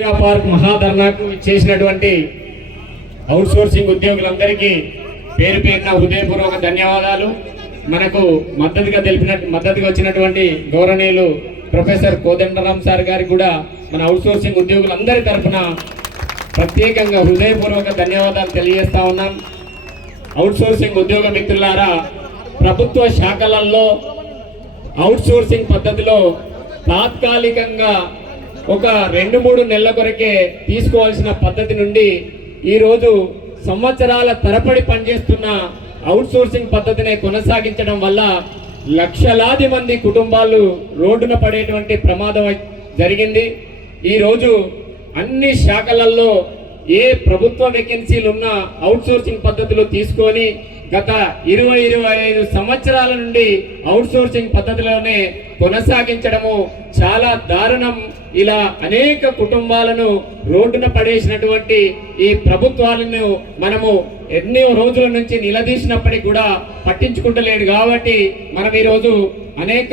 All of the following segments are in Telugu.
పార్క్ మహాధర్నాకు చేసినటువంటి అవుట్ సోర్సింగ్ ఉద్యోగులందరికీ పేరు పేరున హృదయపూర్వక ధన్యవాదాలు. మనకు మద్దతుగా వచ్చినటువంటి గౌరవనీయులు ప్రొఫెసర్ కోదండరామ్ సార్ గారికి కూడా మన అవుట్ సోర్సింగ్ ఉద్యోగులందరి తరఫున ప్రత్యేకంగా హృదయపూర్వక ధన్యవాదాలు తెలియజేస్తా ఉన్నాం. అవుట్ సోర్సింగ్ ఉద్యోగ మిత్రులారా, ప్రభుత్వ శాఖలలో అవుట్ సోర్సింగ్ పద్ధతిలో తాత్కాలికంగా ఒక 2-3 నెలల కొరకే తీసుకోవాల్సిన పద్ధతి నుండి ఈరోజు సంవత్సరాల తరబడి పనిచేస్తున్న అవుట్ సోర్సింగ్ పద్ధతిని కొనసాగించడం వల్ల లక్షలాది మంది కుటుంబాలు రోడ్డున పడేటువంటి ప్రమాదం జరిగింది. ఈరోజు అన్ని శాఖలలో ఏ ప్రభుత్వ వేకెన్సీలు ఉన్నా అవుట్ సోర్సింగ్ పద్ధతిలో తీసుకొని గత 20-25 సంవత్సరాల నుండి అవుట్ సోర్సింగ్ పద్ధతిలోనే కొనసాగించడము చాలా దారుణం. ఇలా అనేక కుటుంబాలను రోడ్డున పడేసినటువంటి ఈ ప్రభుత్వాలను మనము ఎన్నో రోజుల నుంచి నిలదీసినప్పటికీ కూడా పట్టించుకుంటలేడు. కాబట్టి మనం ఈరోజు అనేక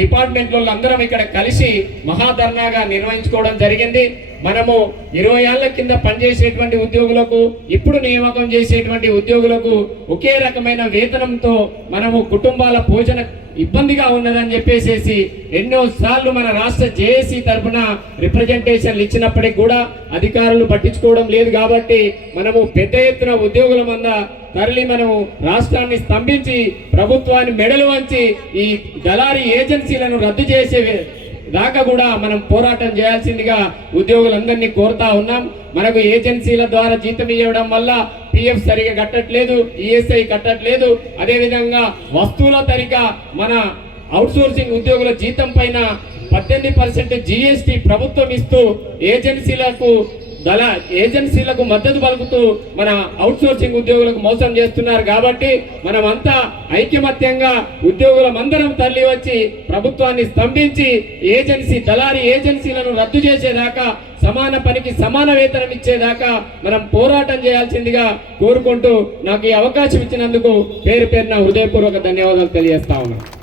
డిపార్ట్మెంట్లలో అందరం ఇక్కడ కలిసి మహాధర్నాగా నిర్వహించుకోవడం జరిగింది. మనము 20 ఏళ్ల కింద పనిచేసేటువంటి ఉద్యోగులకు, ఇప్పుడు నియామకం చేసేటువంటి ఉద్యోగులకు ఒకే రకమైన వేతనంతో మనము కుటుంబాల పోషణ ఇబ్బందిగా ఉన్నదని చెప్పేసి ఎన్నో సార్లు మన రాష్ట్ర జేఏసీ తరఫున రిప్రజెంటేషన్లు ఇచ్చినప్పటికీ కూడా అధికారులు పట్టించుకోవడం లేదు. కాబట్టి మనము పెద్ద ఎత్తున ఉద్యోగుల మంద తరలి మనము రాష్ట్రాన్ని స్తంభించి ప్రభుత్వాన్ని మెడలు వంచి ఈ దళారీ ఏజెన్సీలను రద్దు చేసే దాకా కూడా మనం పోరాటం చేయాల్సిందిగా ఉద్యోగులందరినీ కోరుతా ఉన్నాం. మనకు ఏజెన్సీల ద్వారా జీతం ఇవ్వడం వల్ల పిఎఫ్ సరిగా కట్టట్లేదు, ఈఎస్ఐ కట్టట్లేదు. అదేవిధంగా వస్తువుల తరిగా మన అవుట్ సోర్సింగ్ ఉద్యోగుల జీతం పైన 18% జిఎస్టీ ప్రభుత్వం ఇస్తూ ఏజెన్సీలకు మద్దతు పలుకుతూ మన అవుట్ సోర్సింగ్ ఉద్యోగులకు మోసం చేస్తున్నారు. కాబట్టి మనమంతా ఐకమత్యంగా ఉద్యోగులమందరం తరలి వచ్చి ప్రభుత్వాన్ని స్తంభించి దళారీ ఏజెన్సీలను రద్దు చేసేదాకా, సమాన పనికి సమాన వేతనం ఇచ్చేదాకా మనం పోరాటం చేయాల్సిందిగా కోరుకుంటూ నాకు ఈ అవకాశం ఇచ్చినందుకు పేరు పేరున హృదయపూర్వక ధన్యవాదాలు తెలియజేస్తా ఉన్నాను.